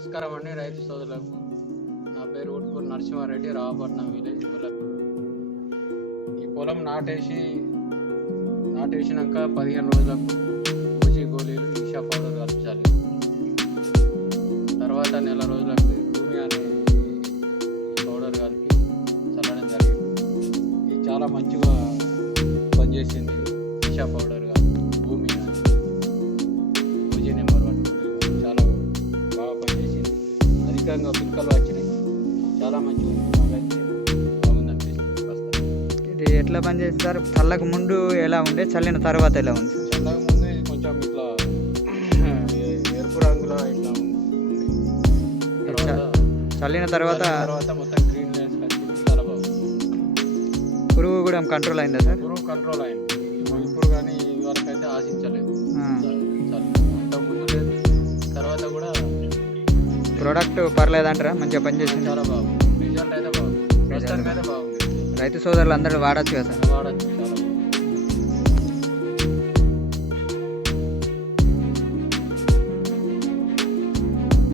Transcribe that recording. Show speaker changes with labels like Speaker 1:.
Speaker 1: నమస్కారం అండి రైతు సోదరులకు. నా పేరు ఉట్కూరు నరసింహారెడ్డి రావపట్నం విలేజ్ పొలం ఈ పొలం నాటేసి నాటేసినాక పదిహేను రోజులకు పూజీ గోళీలు ఈషా పౌడర్ కల్పించాలి. తర్వాత నెల రోజులకు భూమి అనే పౌడర్ కలిపి చల్లడం జరిగింది. ఇది చాలా మంచిగా పనిచేసింది ఈషా పౌడర్. అధికంగా పిక్కలు వచ్చినాయి. చాలా మంచిగా
Speaker 2: ఇది ఎట్లా పనిచేస్తుంది సార్ చల్లకు ముందు ఎలా ఉండే చల్లిన తర్వాత ఎలా ఉంది? సార్
Speaker 1: చల్లగా ముందు కొంచెం ఇట్లా ఎరుపు రంగులో ఇట్లా
Speaker 2: చల్లిన తర్వాత
Speaker 1: తర్వాత మొత్తం గ్రీన్ లైన్స్ వచ్చింది చాలా బాగుంది.
Speaker 2: పురుగు కూడా కంట్రోల్ అయిందా సార్?
Speaker 1: పురుగు కంట్రోల్ అయింది. ఇప్పుడు కానీ వరకు అయితే ఆశించలేదు.
Speaker 2: ప్రోడక్ట్ పర్లేదంటారా? మంచిగా పనిచేసింది
Speaker 1: చాలా బాగుంది. రిజల్ట్ అయితే బాగుంది. ప్రస్తుతానికి అయితే బాగుంది
Speaker 2: రైతు సోదరులు అందరూ వాడచ్చు కదా సార్?
Speaker 1: వాడచ్చు చాలా